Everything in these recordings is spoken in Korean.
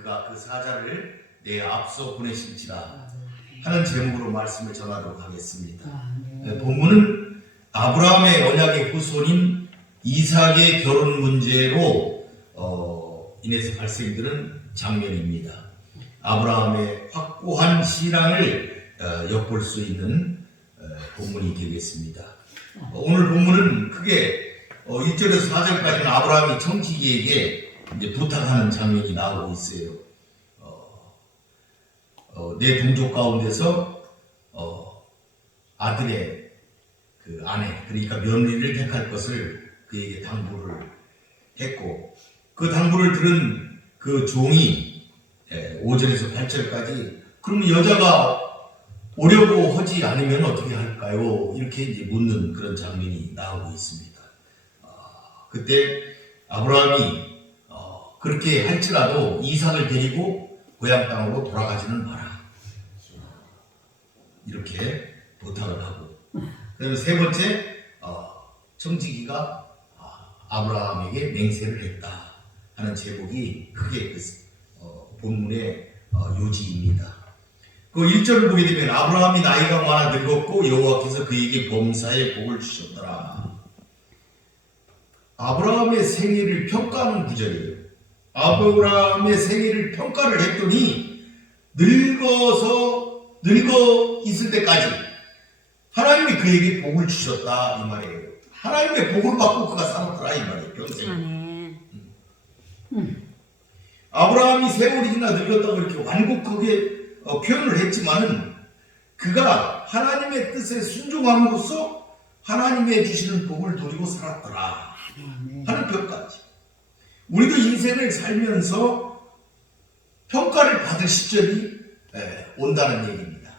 그가 그 사자를 내 앞서 보내실지라 하는 제목으로 말씀을 전하도록 하겠습니다. 본문은 아브라함의 언약의 후손인 이삭의 결혼 문제로 인해서 발생되는 장면입니다. 아브라함의 확고한 신앙을 엿볼 수 있는 본문이 되겠습니다. 오늘 본문은 크게 1절에서 4절까지는 아브라함이 청지기에게 이제 부탁하는 장면이 나오고 있어요. 내 동족 가운데서 아들의 그 아내, 그러니까 며느리를 택할 것을 그에게 당부를 했고, 그 당부를 들은 그 종이 5절에서 8절까지 그러면 여자가 오려고 하지 않으면 어떻게 할까요? 이렇게 이제 묻는 그런 장면이 나오고 있습니다. 그때 아브라함이 그렇게 할지라도 이삭을 데리고 고향 땅으로 돌아가지는 마라, 이렇게 부탁을 하고, 그다음에 세 번째 청지기가 아브라함에게 맹세를 했다 하는 제목이 크게 본문의 요지입니다. 그 1절을 보게 되면 아브라함이 나이가 많아 늙었고 여호와께서 그에게 범사에 복을 주셨더라. 아브라함의 생애를 평가하는 구절이에요. 아브라함의 생애를 평가를 했더니 늙어 있을 때까지 하나님이 그에게 복을 주셨다 이 말이에요. 하나님의 복을 받고 그가 살았더라 이 말이에요. 평생. 아브라함이 세월이 지나 늙었다고 이렇게 완곡하게 표현을 했지만은 그가 하나님의 뜻에 순종함으로써 하나님의 주시는 복을 누리고 살았더라 하는 평가지. 우리도 인생을 살면서 평가를 받을 시점이 온다는 얘기입니다.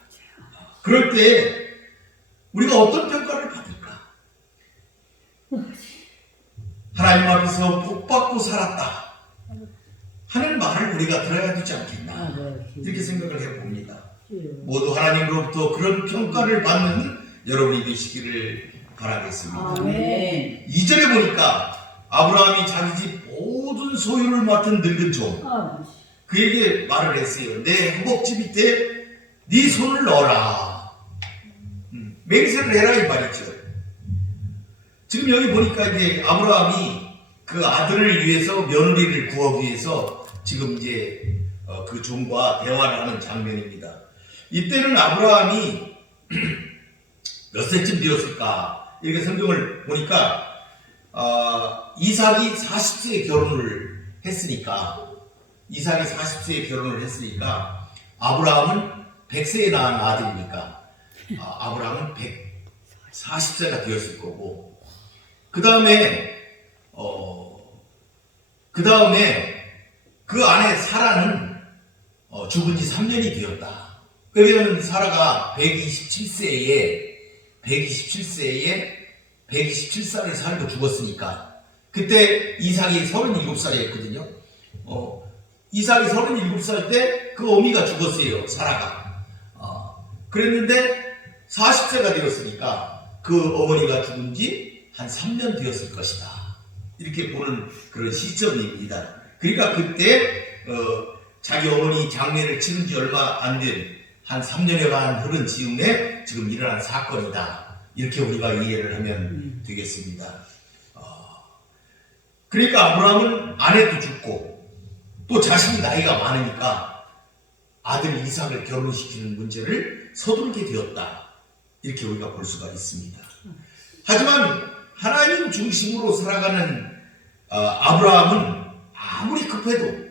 그럴 때 우리가 어떤 평가를 받을까? 하나님 앞에서 복받고 살았다 하는 말을 우리가 들어야 되지 않겠나, 이렇게 생각을 해봅니다. 모두 하나님으로부터 그런 평가를 받는 여러분이 되시기를 바라겠습니다. 2절에 보니까 아브라함이 자기 집 모든 소유를 맡은 늙은 종, 그에게 말을 했어요. 내 허벅지 밑에 네 손을 넣어라. 맹세를 해라 이 말이죠. 지금 여기 보니까 이제 아브라함이 그 아들을 위해서, 며느리를 구하기 위해서 지금 이제 그 종과 대화를 하는 장면입니다. 이때는 아브라함이 몇 세쯤 되었을까? 이렇게 성경을 보니까 이삭이 40세에 결혼을 했으니까, 아브라함은 100세에 낳은 아들이니까 아브라함은 140세가 되었을 거고, 그 다음에 그 아내 사라는 죽은 지 3년이 되었다. 왜냐하면 사라가 127세에 127살을 살고 죽었으니까, 그때 이삭이 37살이었거든요. 이삭이 37살 때 그 어미가 죽었어요, 사라가. 그랬는데 40세가 되었으니까 그 어머니가 죽은 지 한 3년 되었을 것이다, 이렇게 보는 그런 시점입니다. 그러니까 그때 자기 어머니 장례를 치른 지 얼마 안 된 한 3년여간 흐른 즈음에 지금 일어난 사건이다, 이렇게 우리가 이해를 하면 되겠습니다. 그러니까 아브라함은 아내도 죽고 또 자신이 나이가 많으니까 아들 이삭을 결혼시키는 문제를 서두르게 되었다, 이렇게 우리가 볼 수가 있습니다. 하지만 하나님 중심으로 살아가는 아브라함은 아무리 급해도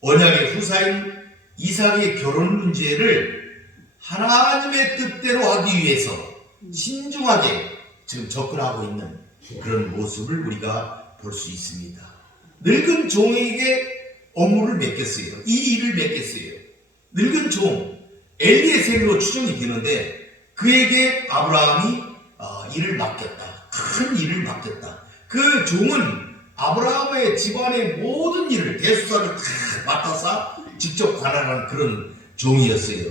언약의 후사인 이삭의 결혼 문제를 하나님의 뜻대로 하기 위해서 신중하게 지금 접근하고 있는 그런 모습을 우리가 볼 수 있습니다. 늙은 종에게 업무를 맡겼어요. 이 일을 맡겼어요. 늙은 종 엘리에셀로 추정이 되는데 그에게 아브라함이 일을 맡겼다. 큰 일을 맡겼다. 그 종은 아브라함의 집안의 모든 일을, 대수사를 다 맡아서 직접 관할하는 그런 종이었어요.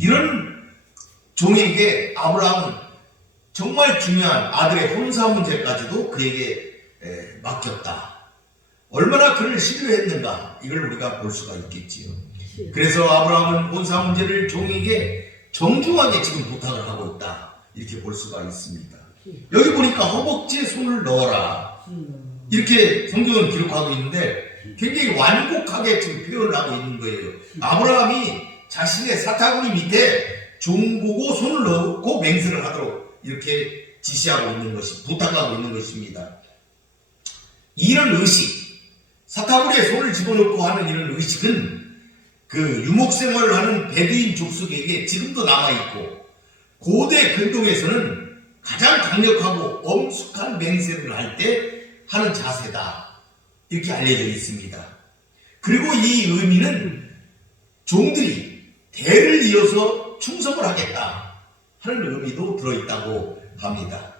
이런 종에게 아브라함은 정말 중요한 아들의 혼사 문제까지도 그에게 맡겼다. 얼마나 그를 신뢰했는가 이걸 우리가 볼 수가 있겠지요. 그래서 아브라함은 본사 문제를 종에게 정중하게 지금 부탁을 하고 있다 이렇게 볼 수가 있습니다. 여기 보니까 허벅지에 손을 넣어라 이렇게 성경은 기록하고 있는데 굉장히 완곡하게 지금 표현을 하고 있는 거예요. 아브라함이 자신의 사타구니 밑에 종 보고 손을 넣고 맹세를 하도록 이렇게 지시하고 있는 것이 부탁하고 있는 것입니다. 이런 의식, 사타구니에 손을 집어넣고 하는 이런 의식은 그 유목생활을 하는 베두인 족속에게 지금도 남아있고 고대 근동에서는 가장 강력하고 엄숙한 맹세를 할 때 하는 자세다 이렇게 알려져 있습니다. 그리고 이 의미는 종들이 대를 이어서 충성을 하겠다 하는 의미도 들어있다고 합니다.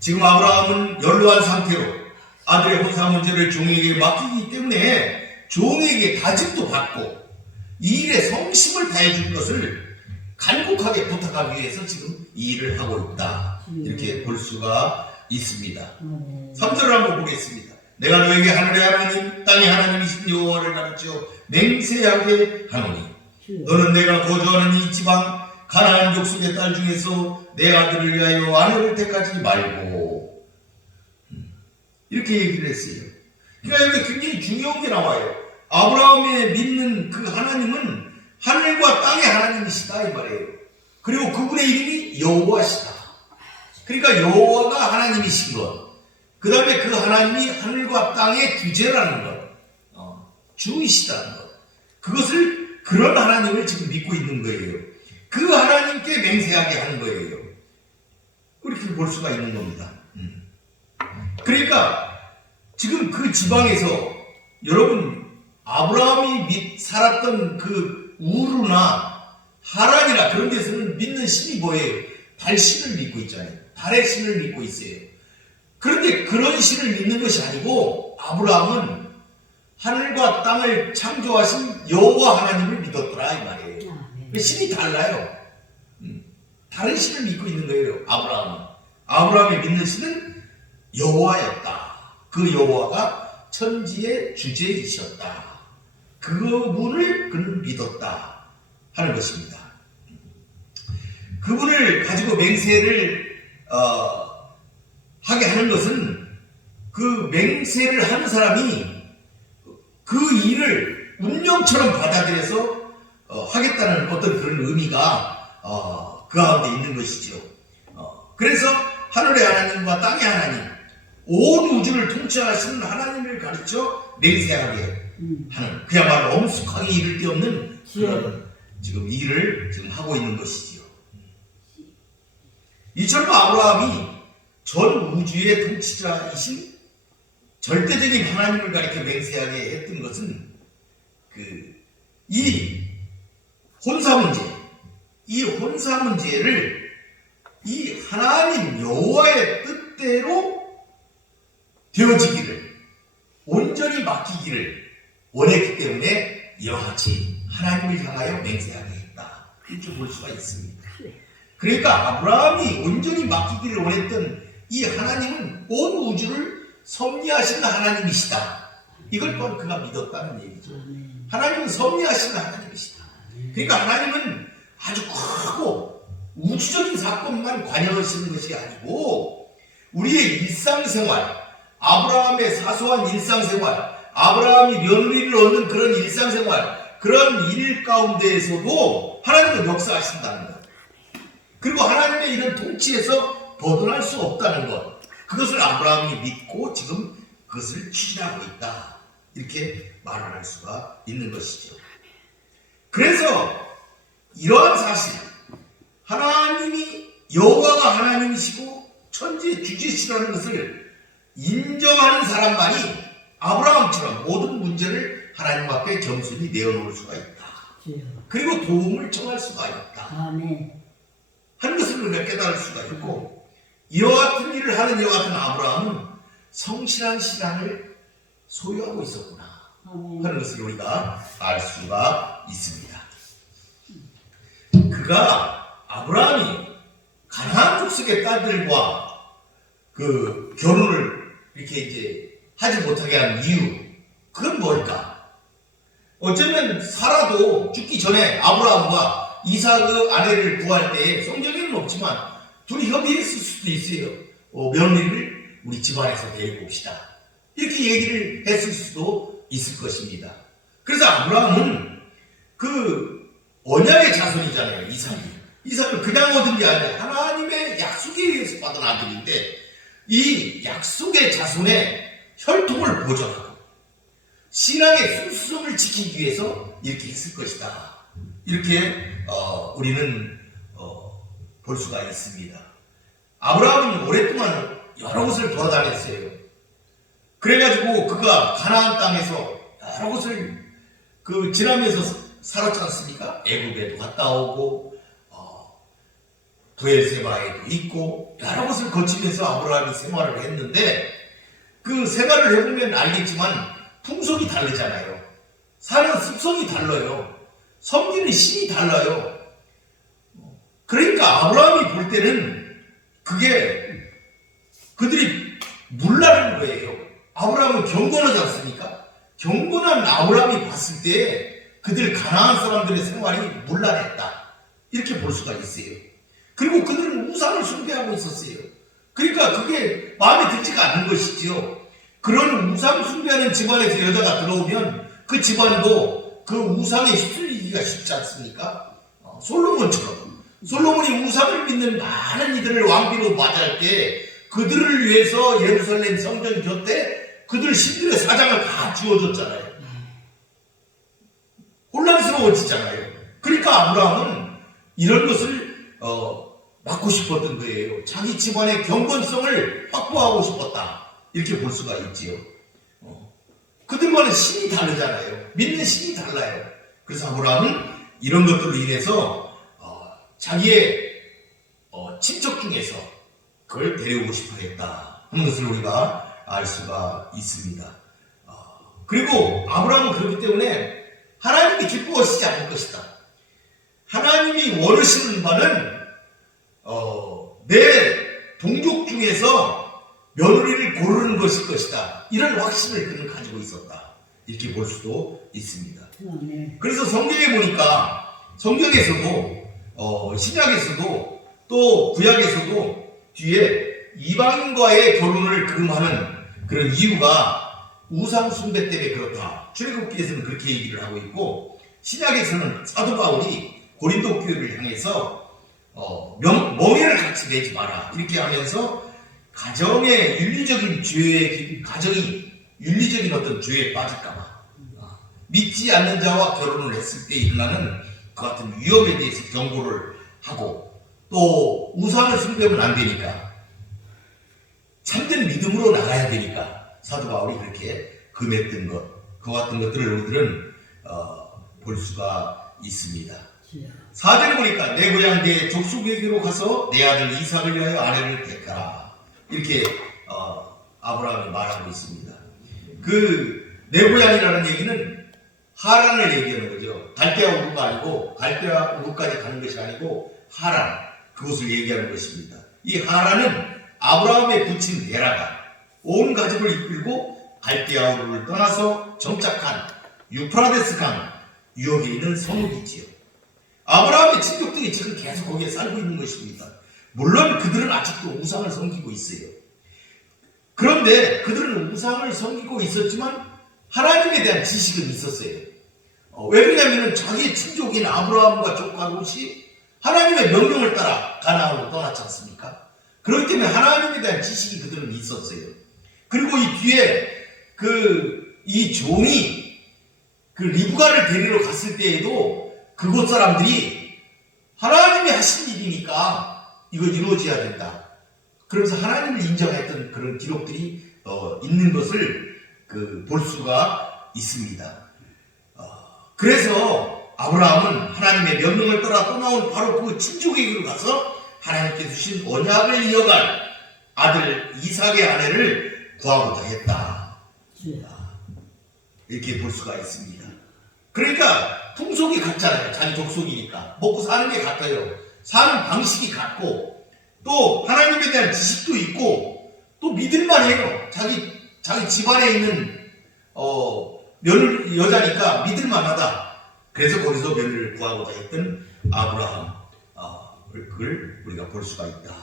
지금 아브라함은 연로한 상태로 아들의 혼사 문제를 종에게 맡기기 때문에 종에게 다짐도 받고 이 일에 성심을 다해줄 것을 간곡하게 부탁하기 위해서 지금 이 일을 하고 있다 이렇게 볼 수가 있습니다. 3절을 한번 보겠습니다. 내가 너에게 하늘의 하나님 땅의 하나님이신 여호와를 가르쳐 맹세하게 하노니 너는 내가 거주하는 이 지방 가나안 족속의 딸 중에서 내 아들을 위하여 아내를 택하지 말고 이렇게 얘기를 했어요. 그러니까 여기 굉장히 중요한 게 나와요. 아브라함의 믿는 그 하나님은 하늘과 땅의 하나님이시다 이 말이에요. 그리고 그분의 이름이 여호와시다. 그러니까 여호와가 하나님이신 것, 그 다음에 그 하나님이 하늘과 땅의 주제라는 것, 주이시다는 것, 그것을 그런 하나님을 지금 믿고 있는 거예요. 그 하나님께 맹세하게 하는 거예요. 그렇게 볼 수가 있는 겁니다. 그러니까 지금 그 지방에서 여러분 아브라함이 살았던 그 우르나 하란이나 그런 데서는 믿는 신이 뭐예요? 달신을 믿고 있잖아요. 달의 신을 믿고 있어요. 그런데 그런 신을 믿는 것이 아니고 아브라함은 하늘과 땅을 창조하신 여호와 하나님을 믿었더라 이 말이에요. 신이 달라요. 다른 신을 믿고 있는 거예요. 아브라함은. 아브라함이 믿는 신은 여호와였다. 그 여호와가 천지의 주제이셨다. 그분을 그는 믿었다 하는 것입니다. 그분을 가지고 맹세를 하게 하는 것은 그 맹세를 하는 사람이 그 일을 운명처럼 받아들여서 하겠다는 어떤 그런 의미가 그 가운데 있는 것이죠. 그래서 하늘의 하나님과 땅의 하나님, 온 우주를 통치하시는 하나님을 가르쳐 맹세하게 하는 그야말로 엄숙하게 이를 데 없는 그런 지금 일을 지금 하고 있는 것이지요. 이처럼 아브라함이 전 우주의 통치자이신 절대적인 하나님을 가리켜 맹세하게 했던 것은 이 혼사 문제, 이 혼사 문제를 이 하나님 여호와의 뜻대로 되어지기를 온전히 맡기기를 원했기 때문에 이와 같이 하나님을 향하여 맹세하게 했다. 이렇게 볼 수가 있습니다. 그러니까 아브라함이 온전히 맡기기를 원했던 이 하나님은 온 우주를 섭리하시는 하나님이시다. 이걸 또한 그가 믿었다는 얘기죠. 하나님은 섭리하시는 하나님이시다. 그러니까 하나님은 아주 크고 우주적인 사건만 관여하시는 것이 아니고 우리의 일상생활, 아브라함의 사소한 일상생활, 아브라함이 며느리를 얻는 그런 일상생활, 그런 일 가운데에서도 하나님은 역사하신다는 것. 그리고 하나님의 이런 통치에서 벗어날 수 없다는 것. 그것을 아브라함이 믿고 지금 그것을 추진하고 있다. 이렇게 말을 할 수가 있는 것이죠. 그래서 이러한 사실, 하나님이 여호와가 하나님이시고 천지의 주제시라는 것을 인정하는 사람만이 아브라함처럼 모든 문제를 하나님 앞에 겸손히 내어놓을 수가 있다. 그리고 도움을 청할 수가 있다. 하는 것을 우리가 깨달을 수가 있고 이와 같은 일을 하는 이와 같은 아브라함은 성실한 신앙을 소유하고 있었구나 하는 것을 우리가 알 수가 있습니다. 그가 아브라함이 가나안 족속의 딸들과 그 결혼을 이렇게 이제 하지 못하게 한 이유 그건 뭘까? 어쩌면 사라도 죽기 전에 아브라함과 이삭의 아내를 구할 때 성경에는 없지만 둘이 협의했을 수도 있어요. 며느리를 우리 집안에서 데리고 옵시다. 이렇게 얘기를 했을 수도 있을 것입니다. 그래서 아브라함은 그 언약의 자손이잖아요. 이삭을 그냥 얻은 게 아니라 하나님의 약속에 의해서 받은 아들인데 이 약속의 자손의 혈통을 보존하고 신앙의 순수성을 지키기 위해서 이렇게 했을 것이다. 이렇게 우리는 볼 수가 있습니다. 아브라함은 오랫동안 여러 곳을 돌아다녔어요. 그래가지고 그가 가나안 땅에서 여러 곳을 지나면서 살았지 않습니까? 애굽에도 갔다 오고 브엘세바에도 있고 여러 곳을 거치면서 아브라함이 생활을 했는데 그 생활을 해보면 알겠지만 풍속이 다르잖아요. 사는 습성이 달라요. 섬기는 신이 달라요. 그러니까 아브라함이 볼 때는 그게 그들이 놀라는 거예요. 아브라함은 경건하지 않습니까? 경건한 아브라함이 봤을 때 그들 가나안 사람들의 생활이 문란했다. 이렇게 볼 수가 있어요. 그리고 그들은 우상을 숭배하고 있었어요. 그러니까 그게 마음에 들지가 않는 것이지요. 그런 우상 숭배하는 집안에서 여자가 들어오면 그 집안도 그 우상에 휩쓸리기가 쉽지 않습니까? 솔로몬이 우상을 믿는 많은 이들을 왕비로 맞이할 때 그들을 위해서 예루살렘 성전 곁에 그들 신들의 사장을 다 지어줬잖아요. 혼란스러워지잖아요. 그러니까 아브라함은 이런 것을 막고 싶었던 거예요. 자기 집안의 경건성을 확보하고 싶었다. 이렇게 볼 수가 있지요. 그들과는 신이 다르잖아요. 믿는 신이 달라요. 그래서 아브라함은 이런 것들로 인해서 자기의 친척 중에서 그걸 데려오고 싶어 했다 하는 것을 우리가 알 수가 있습니다. 그리고 아브라함은 그렇기 때문에 하나님이 기뻐하시지 않을 것이다. 하나님이 원하시는 바는 내 동족 중에서 며느리를 고르는 것일 것이다. 이런 확신을 그는 가지고 있었다. 이렇게 볼 수도 있습니다. 그래서 성경에 보니까 성경에서도 신약에서도 또 구약에서도 뒤에 이방인과의 결혼을 금하는 그런 이유가 우상 숭배 때문에 그렇다. 출애굽기에서는 그렇게 얘기를 하고 있고 신약에서는 사도 바울이 고린도 교회를 향해서 멍에를 같이 매지 마라 이렇게 하면서 가정이 윤리적인 어떤 죄에 빠질까봐 믿지 않는 자와 결혼을 했을 때 일어나는 그 같은 위험에 대해서 경고를 하고 또 우상을 숭배하면 안 되니까 참된 믿음으로 나가야 되니까 사도 바울이 그렇게 금했던 그 같은 것들을 우리들은 볼 수가 있습니다. 4절에 보니까 내 고향 내 족속에게로 가서 내 아들 이삭을 위하여 아내를 택하라 이렇게 아브라함이 말하고 있습니다. 내 고향이라는 얘기는 하란을 얘기하는 거죠. 갈대아 우르가 아니고 갈대아 우르까지 가는 것이 아니고 하란 그곳을 얘기하는 것입니다. 이 하란은 아브라함의 부친 데라가 온 가족을 이끌고 갈대아 우르를 떠나서 정착한 유프라데스 강 유역에 있는 성읍이지요. 아브라함의 친족들이 지금 계속 거기에 살고 있는 것입니다. 물론 그들은 아직도 우상을 섬기고 있어요. 그런데 그들은 우상을 섬기고 있었지만 하나님에 대한 지식은 있었어요. 왜 그러냐면 자기의 친족인 아브라함과 조카 롯이 하나님의 명령을 따라 가나안으로 떠났지 않습니까? 그렇기 때문에 하나님에 대한 지식이 그들은 있었어요. 그리고 이 뒤에 이 종이 리브가를 데리러 갔을 때에도 그곳 사람들이 하나님이 하신 일이니까 이거 이루어져야 된다. 그러면서 하나님을 인정했던 그런 기록들이 있는 것을 볼 수가 있습니다. 그래서 아브라함은 하나님의 명령을 따라 떠나온 바로 그 친족에게로 가서 하나님께 주신 언약을 이어갈 아들 이삭의 아내를 구하고자 했다. 이렇게 볼 수가 있습니다. 그러니까 풍속이 같잖아요. 자기 족속이니까 먹고 사는 게 같아요. 사는 방식이 같고 또 하나님에 대한 지식도 있고 또 믿을만 해요. 자기 집안에 있는 며느리 여자니까 믿을만하다. 그래서 거기서 며느리를 구하고자 했던 아브라함, 그걸 우리가 볼 수가 있다.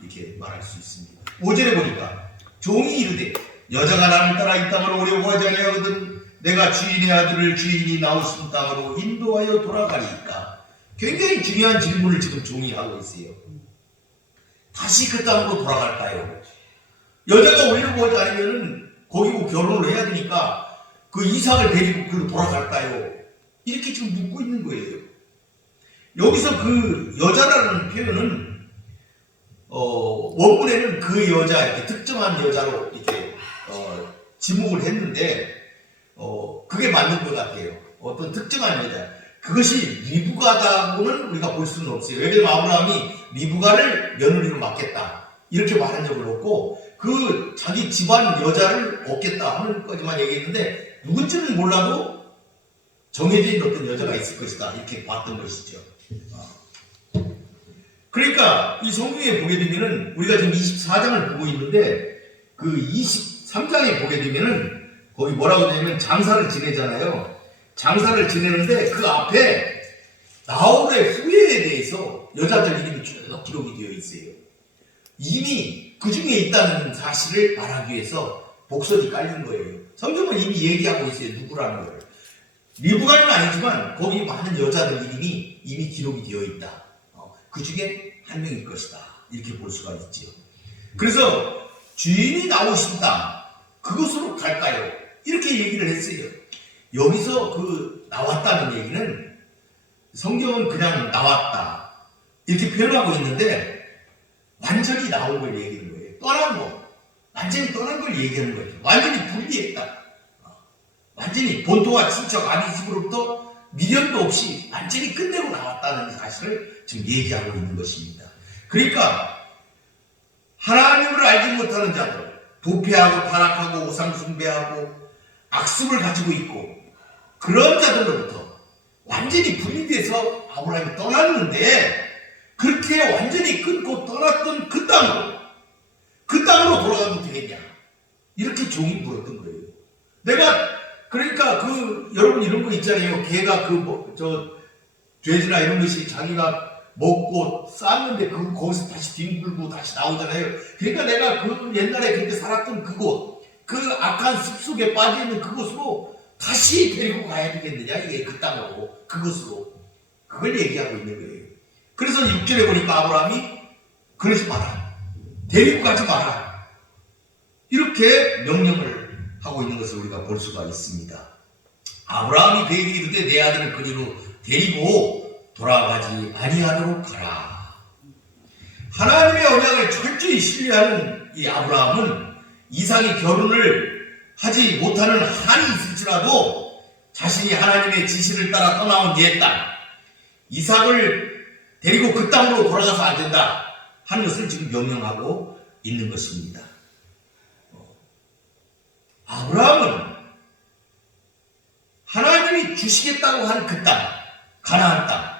이렇게 말할 수 있습니다. 5절에 보니까 종이 이르되 여자가 나를 따라 이 땅으로 오려고 하지 아니하거든 내가 주인의 아들을 주인이 나오신 땅으로 인도하여 돌아가리이까. 굉장히 중요한 질문을 지금 종이 하고 있어요. 다시 그 땅으로 돌아갈까요? 여자가 오려고 하지 않으면 거기고 결혼을 해야 되니까 그 이삭을 데리고 그로 돌아갈까요? 이렇게 지금 묻고 있는 거예요. 여기서 그 여자라는 표현은 원문에는 그 여자, 이렇게 특정한 여자로 이렇게 지목을 했는데 그게 맞는 것 같아요. 어떤 특정한 여자. 그것이 리브가다고는 우리가 볼 수는 없어요. 예를 들면 아브라함이 리브가를 며느리로 맡겠다 이렇게 말한 적은 없고 그 자기 집안 여자를 얻겠다 하는 것만 얘기했는데 누군지는 몰라도 정해져 있는 어떤 여자가 있을 것이다 이렇게 봤던 것이죠. 그러니까 이 성경에 보게 되면은 우리가 지금 24장을 보고 있는데 그 23장에 보게 되면은 거기 뭐라고 하냐면 장사를 지내잖아요. 장사를 지내는데 그 앞에 나홀의 후예에 대해서 여자들 이름이 쭉 기록이 되어 있어요. 이미 그 중에 있다는 사실을 말하기 위해서 복선이 깔린 거예요. 성경은 이미 얘기하고 있어요. 누구라는 걸. 리브가는 아니지만 거기 많은 여자들 이름이 이미 기록이 되어 있다. 그 중에 한 명일 것이다. 이렇게 볼 수가 있지요. 그래서 주인이 나오신 땅 그곳으로 갈까요? 이렇게 얘기를 했어요. 여기서 그 나왔다는 얘기는 성경은 그냥 나왔다 이렇게 표현하고 있는데 완전히 나온 걸 얘기하는 거예요. 떠난 거. 완전히 떠난 걸 얘기하는 거예요. 완전히 분리했다. 완전히 본토와 친척 아비 집으로부터 미련도 없이 완전히 끝내고 나왔다는 사실을 지금 얘기하고 있는 것입니다. 그러니까 하나님을 알지 못하는 자들, 부패하고 타락하고 우상숭배하고 악습을 가지고 있고 그런 자들로부터 완전히 분리돼서 아브라함이 떠났는데 그렇게 완전히 끊고 떠났던 그 땅으로 돌아가도 되겠냐 이렇게 종이 물었던 거예요. 내가 그러니까 여러분 이런 거 있잖아요. 개가 돼지나 이런 것이 자기가 먹고 쌌는데 거기서 다시 뒹굴고 다시 나오잖아요. 그러니까 내가 그 옛날에 그렇게 살았던 그곳, 그 악한 습속에 빠져있는 그곳으로 다시 데리고 가야 되겠느냐 이게 그 땅으로 그곳으로 그걸 얘기하고 있는 거예요. 그래서 6절에 보니까 아브라함이 그러지 마라. 데리고 가지 마라. 이렇게 명령을 하고 있는 것을 우리가 볼 수가 있습니다. 아브라함이 그에게 이르되 내 아들을 그리로 데리고 돌아가지 아니하도록 하라. 하나님의 언약을 철저히 신뢰하는 이 아브라함은 이삭이 결혼을 하지 못하는 한이 있을지라도 자신이 하나님의 지시를 따라 떠나온 옛 땅 이삭을 데리고 그 땅으로 돌아가서 안 된다 하는 것을 지금 명령하고 있는 것입니다. 아브라함은 하나님이 주시겠다고 한 그 땅, 가나안 땅,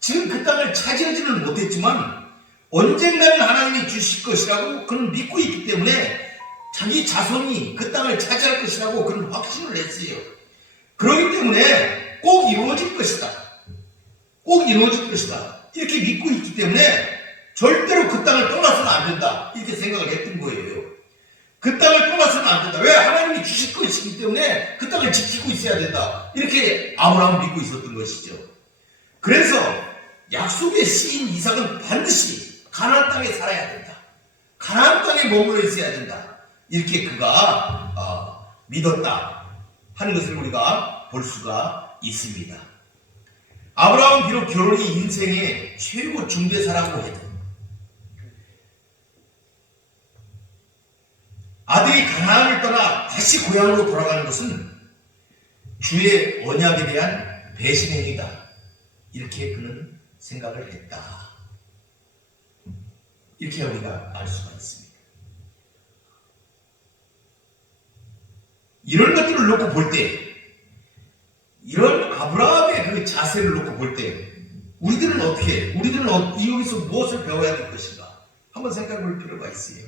지금 그 땅을 차지하지는 못했지만 언젠가는 하나님이 주실 것이라고 그는 믿고 있기 때문에 자기 자손이 그 땅을 차지할 것이라고 그는 확신을 했어요. 그렇기 때문에 꼭 이루어질 것이다. 꼭 이루어질 것이다. 이렇게 믿고 있기 때문에 절대로 그 땅을 떠나서는 안 된다. 이렇게 생각을 했던 거예요. 그 땅을 떠나서는 안 된다. 왜? 하나님이 주실 것이기 때문에 그 땅을 지키고 있어야 된다. 이렇게 아브라함은 믿고 있었던 것이죠. 그래서 약속의 씨인 이삭은 반드시 가나안 땅에 살아야 된다. 가나안 땅에 머물러 있어야 된다. 이렇게 그가 믿었다 하는 것을 우리가 볼 수가 있습니다. 아브라함은 비록 결혼이 인생의 최고 중대사라고 해도 아들이 가나안을 떠나 다시 고향으로 돌아가는 것은 주의 언약에 대한 배신행위다. 이렇게 그는 생각을 했다. 이렇게 우리가 알 수가 있습니다. 이런 것들을 놓고 볼 때, 이런 아브라함의 그 자세를 놓고 볼 때, 우리들은 여기서 무엇을 배워야 될 것인가? 한번 생각해 볼 필요가 있어요.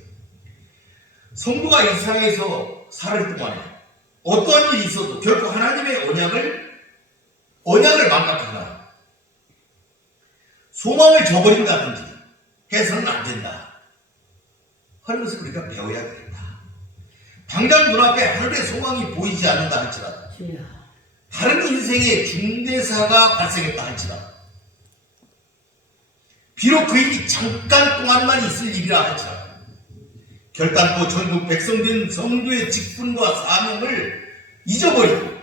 성도가 이 세상에서 살을 동안에 어떠한 일이 있어도 결코 하나님의 언약을 망각하거나 소망을 저버린다든지 해서는 안 된다 하는 것을 우리가 배워야 되겠다. 당장 눈앞에 하늘의 소망이 보이지 않는다 할지라도 다른 인생의 중대사가 발생했다 할지라도 비록 그 일이 잠깐 동안만 있을 일이라 할지라도 결단코 전국 백성된 성도의 직분과 사명을 잊어버리고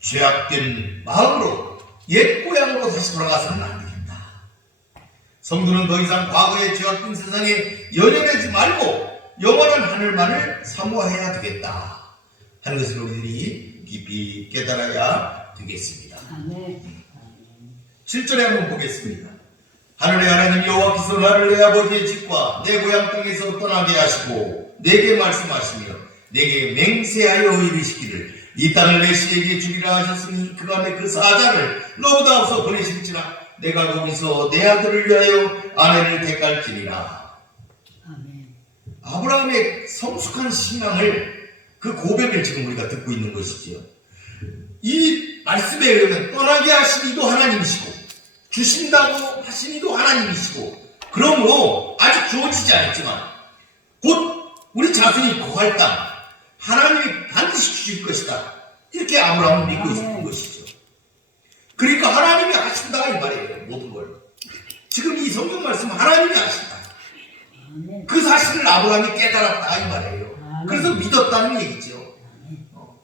죄악된 마음으로 옛 고향으로 다시 돌아가서는 안 되겠다. 성도는 더 이상 과거의 죄악된 세상에 연연하지 말고 영원한 하늘만을 사모해야 되겠다 하는 것을 우리들이 깊이 깨달아야 되겠습니다. 7절에 한번 보겠습니다. 하늘의 하나님 여호와께서 나를 내 아버지의 집과 내 고향 땅에서 떠나게 하시고 내게 말씀하시며 내게 맹세하여 이르시기를 이 땅을 내 씨에게 주리라 하셨으니 그간에 그 사자를 너보다 앞서 보내실지라 내가 거기서 내 아들을 위하여 아내를 택할지니라. 아브라함의 성숙한 신앙을 그 고백을 지금 우리가 듣고 있는 것이지요. 이 말씀에 의하면 떠나게 하신 이도 하나님이시고 주신다고 하신 이도 하나님이시고 그러므로 아직 주어지지 않았지만 곧 우리 자손이 거할 땅 하나님이 반드시 주실 것이다. 이렇게 아브라함은 믿고 있었던 것이죠. 그러니까 하나님이 하신다 이 말이에요. 모든 걸. 지금 이 성경 말씀 하나님이 하신다. 그 사실을 아브라함이 깨달았다 이 말이에요. 그래서 믿었다는 얘기죠.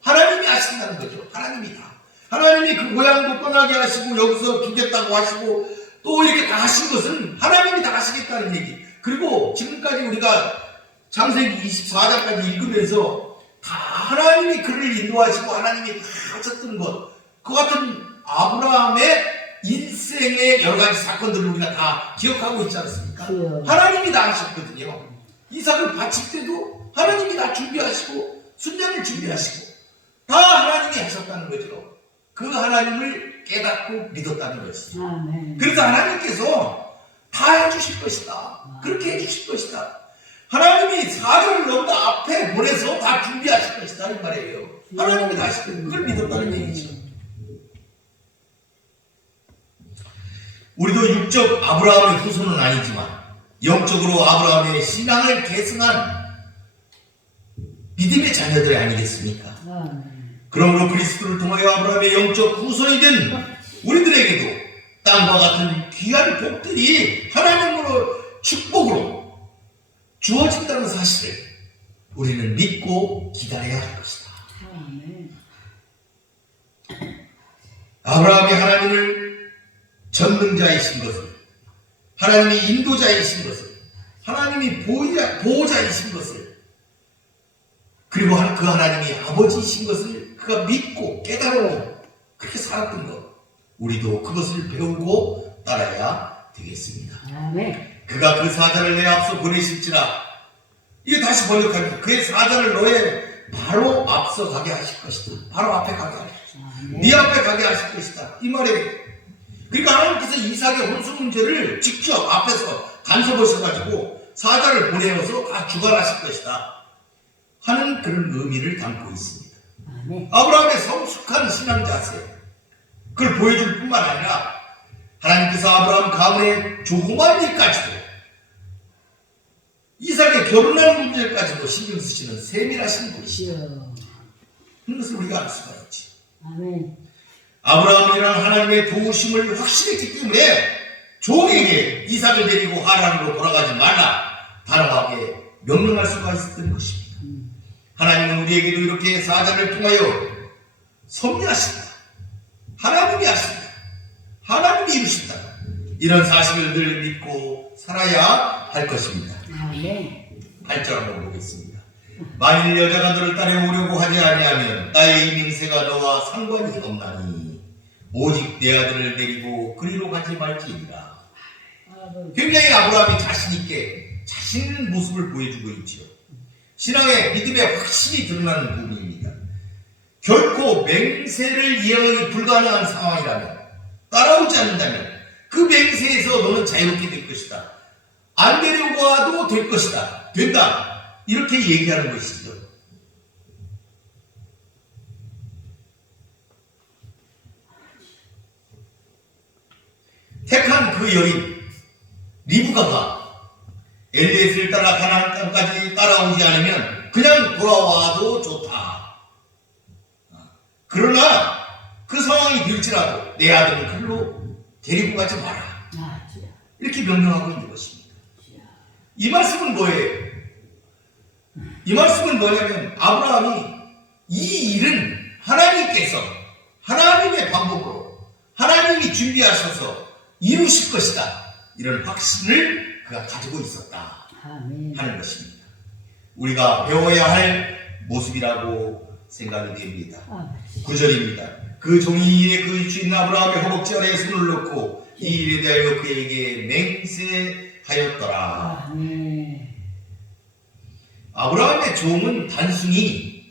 하나님이 하신다는 거죠. 하나님이다. 하나님이 그 고향도 떠나게 하시고 여기서 주겠다고 하시고 또 이렇게 다 하신 것은 하나님이 다 하시겠다는 얘기. 그리고 지금까지 우리가 창세기 24장까지 읽으면서 다 하나님이 그를 인도하시고 하나님이 다 하셨던 것, 그 같은 아브라함의 인생의 여러 가지 사건들을 우리가 다 기억하고 있지 않습니까? 하나님이 다 하셨거든요. 이삭을 바칠 때도 하나님이 다 준비하시고 순장을 준비하시고 다 하나님이 하셨다는 거죠. 그 하나님을 깨닫고 믿었다는 것이죠. 그래서 하나님께서 다 해주실 것이다. 그렇게 해주실 것이다. 하나님이 사자를 너보다 앞에 보내서 다 준비하실 것이다 이 말이에요. 하나님이 다 하실 것이다. 그걸 믿었다는 얘기죠. 우리도 육적 아브라함의 후손은 아니지만 영적으로 아브라함의 신앙을 계승한 믿음의 자녀들 아니겠습니까? 그러므로 그리스도를 통하여 아브라함의 영적 후손이 된 우리들에게도 땅과 같은 귀한 복들이 하나님으로 축복으로 주어진다는 사실을 우리는 믿고 기다려야 할 것이다. 아브라함이 하나님을 전능자이신 것을, 하나님이 인도자이신 것을, 하나님이 보호자이신 것을, 그리고 그 하나님이 아버지이신 것을 그가 믿고 깨달고 그렇게 살았던 것, 우리도 그것을 배우고 따라야 되겠습니다. 그가 그 사자를 내 앞서 보내실지라. 이게 다시 번역하면 그의 사자를 너의 바로 앞서 가게 하실 것이다. 바로 앞에 가게 하실 것이다. 네 앞에 가게 하실 것이다. 이 말에 그러니까 하나님께서 이삭의 혼수 문제를 직접 앞에서 간섭하셔가지고 사자를 보내어서 다 주관하실 것이다 하는 그런 의미를 담고 있습니다. 아브라함의 성숙한 신앙 자세, 그걸 보여줄 뿐만 아니라 하나님께서 아브라함 가문의 조그만 일까지도 이삭의 결혼하는 문제까지도 신경 쓰시는 세밀하신 분이시다. 그런 것을 우리가 알 수가 있지. 아브라함이라는 하나님의 도우심을 확신했기 때문에 종에게 이삭을 데리고 하란으로 돌아가지 말라 단호하게 명령할 수가 있었던 것입니다. 하나님은 우리에게도 이렇게 사자를 통하여 섭리하신다. 하나님이 하신다. 하나님이 이루신다. 이런 사실을 늘 믿고 살아야 할 것입니다. 8절 한번 보겠습니다. 만일 여자가 너를 따라오려고 하지 아니하면 나의 이 맹세가 너와 상관이 없나니 오직 내 아들을 데리고 그리로 가지 말지니라. 굉장히 아브라함이 자신있게 자신의 모습을 보여주고 있죠. 신앙의 믿음에 확실히 드러나는 부분입니다. 결코 맹세를 이행하기 불가능한 상황이라면, 따라오지 않는다면 그 맹세에서 너는 자유롭게 될 것이다. 안 되려고 해도 될 것이다. 된다. 이렇게 얘기하는 것이죠. 택한 그 여인 리브가가 엘리에스를 따라 가나안 땅까지 따라오지 않으면 그냥 돌아와도 좋다. 그러나 그 상황이 될지라도 내 아들을 글로 데리고 가지 마라. 이렇게 명령하고 있는 것입니다. 이 말씀은 뭐예요? 이 말씀은 뭐냐면 아브라함이 이 일은 하나님께서 하나님의 방법으로 하나님이 준비하셔서 이루실 것이다. 이런 확신을 그가 가지고 있었다 하는 것입니다. 우리가 배워야 할 모습이라고 생각이 됩니다. 9절입니다. 그 종이 이에 그 주인 아브라함의 허벅지 아래에 손을 넣고 이 일에 대하여 그에게 맹세하였더라. 아브라함의 종은 단순히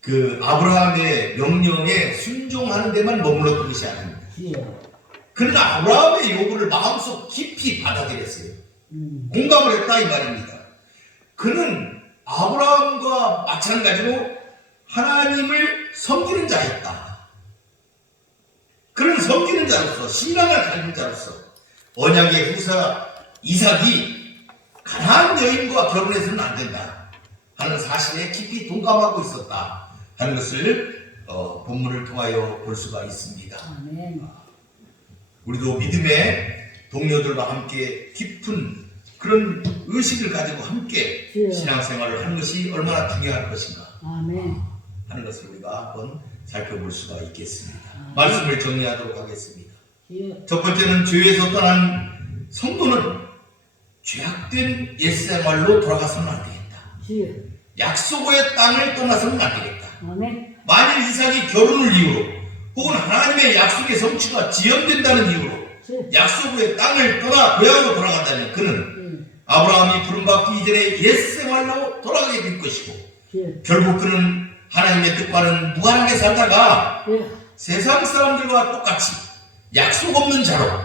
그 아브라함의 명령에 순종하는 데만 머물렀던 것이 아닙니다. 그러나 아브라함의 요구를 마음속 깊이 받아들였어요. 공감을 했다 이 말입니다. 그는 아브라함과 마찬가지로 하나님을 섬기는 자였다. 그런 섬기는 자로서 신앙을 가진 자로서 언약의 후사 이삭이 가나안 여인과 결혼해서는 안 된다 하는 사실에 깊이 동감하고 있었다 하는 것을 본문을 통하여 볼 수가 있습니다. 우리도 믿음의 동료들과 함께 깊은 그런 의식을 가지고 함께 신앙생활을 하는 것이 얼마나 중요한 것인가 하는 것을 우리가 한번 살펴볼 수가 있겠습니다. 말씀을 정리하도록 하겠습니다. 첫 번째는 죄에서 떠난 성도는 죄악된 옛생활로 돌아가서는 안 되겠다. 약속의 땅을 떠나서는 안 되겠다. 만일 이삭이 결혼을 이유로 혹은 하나님의 약속의 성취가 지연된다는 이유로 약속의 땅을 떠나 고향으로 돌아간다면 그는 아브라함이 부름받기 이전에 옛생활로 돌아가게 될 것이고 결국 그는 하나님의 뜻과는 무관하게 살다가 세상 사람들과 똑같이 약속 없는 자로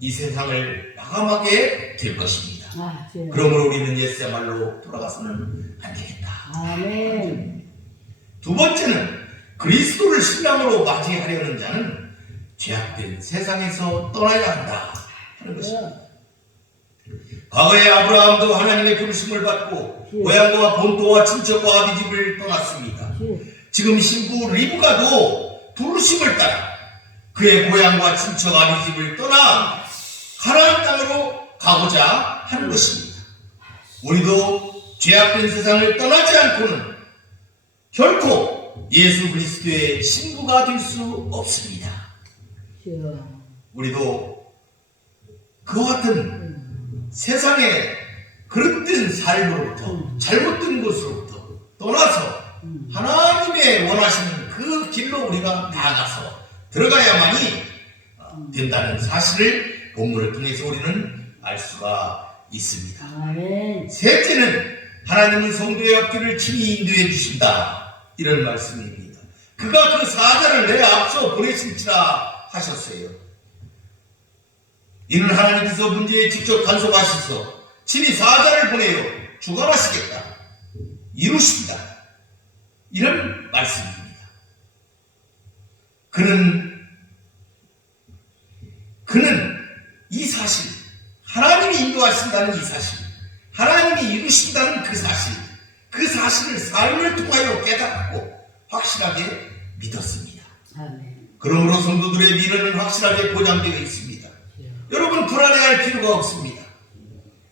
이 세상을 마감하게 될 것입니다. 그러므로 우리는 옛생활로 돌아가서는 안 되겠다. 두 번째는 그리스도를 신랑으로 맞이하려는 자는 죄악된 세상에서 떠나야 한다 하는 것입니다. 과거에 아브라함도 하나님의 부르심을 받고 고향과 본토와 친척과 아비집을 떠났습니다. 지금 신부 리브가도 부르심을 따라 그의 고향과 친척 아비집을 떠나 가나안 땅으로 가고자 하는 것입니다. 우리도 죄악된 세상을 떠나지 않고는 결코 예수 그리스도의 신부가 될 수 없습니다. 우리도 그와 같은 세상의 그릇된 삶으로부터 잘못된 것으로부터 떠나서 하나님의 원하시는 그 길로 우리가 나아가서 들어가야만이 된다는 사실을 본문을 통해서 우리는 알 수가 있습니다. 셋째는 하나님은 성도의 앞길을 친히 인도해 주신다 이런 말씀입니다. 그가 그 사자를 내 앞서 보내실지라 하셨어요. 이는 하나님께서 문제에 직접 간섭하셔서 친히 사자를 보내어 주관하시겠다 이루십니다 이런 말씀입니다. 그는 이 사실, 하나님이 인도하신다는 이 사실, 하나님이 이루신다는 그 사실을 삶을 통하여 깨닫고 확실하게 믿었습니다. 그러므로 성도들의 미래는 확실하게 보장되어 있습니다. 여러분 불안해할 필요가 없습니다.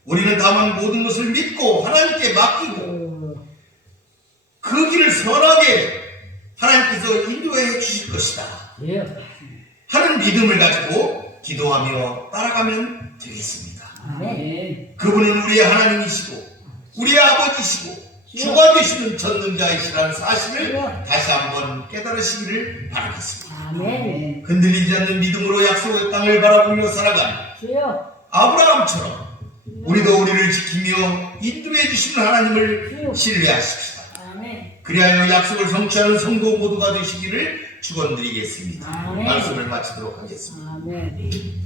우리는 다만 모든 것을 믿고 하나님께 맡기고 그 길을 선하게 하나님께서 인도해 주실 것이다 하는 믿음을 가지고 기도하며 따라가면 되겠습니다. 그분은 우리의 하나님이시고 우리의 아버지시고 주가 되시는 전능자이시라는 사실을 다시 한번 깨달으시기를 바라겠습니다. 흔들리지 않는 믿음으로 약속의 땅을 바라보며 살아가는 아브라함처럼 우리도 우리를 지키며 인도해 주시는 하나님을 신뢰하십시다. 그리하여 약속을 성취하는 성도 모두가 되시기를 축원드리겠습니다. 말씀을 마치도록 하겠습니다.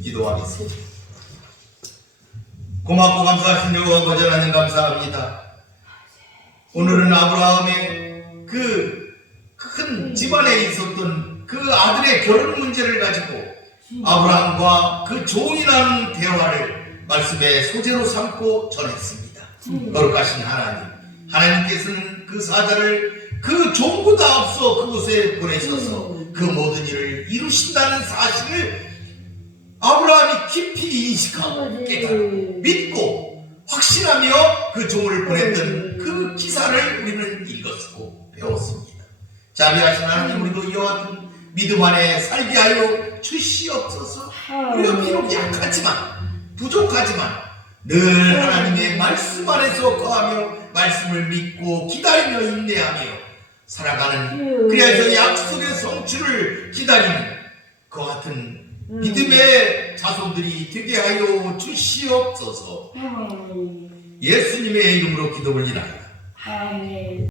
기도하겠습니다. 고맙고 감사하신 여호와 아버지 하나님 감사합니다. 오늘은 아브라함의 그 큰 집안에 있었던 그 아들의 결혼 문제를 가지고 아브라함과 그 종이라는 대화를 말씀의 소재로 삼고 전했습니다. 거룩하신 하나님께서는 그 사자를 그 종보다 앞서 그곳에 보내셔서 그 모든 일을 이루신다는 사실을 아브라함이 깊이 인식하고 깨닫고 믿고 확신하며 그 종을 보냈던 그 기사를 우리는 읽었고 배웠습니다. 자비하신 하나님, 우리도 이와 같은 믿음 안에 살게 하여 주시옵소서. 우리가 비록 약하지만 부족하지만 늘 하나님의 말씀 안에서 거하며 말씀을 믿고 기다리며 인내하며 살아가는, 그래서 약속의 성취를 기다리는 그 같은 믿음의 자손들이 되게 하여 주시옵소서. 예수님의 이름으로 기도 올리나이다.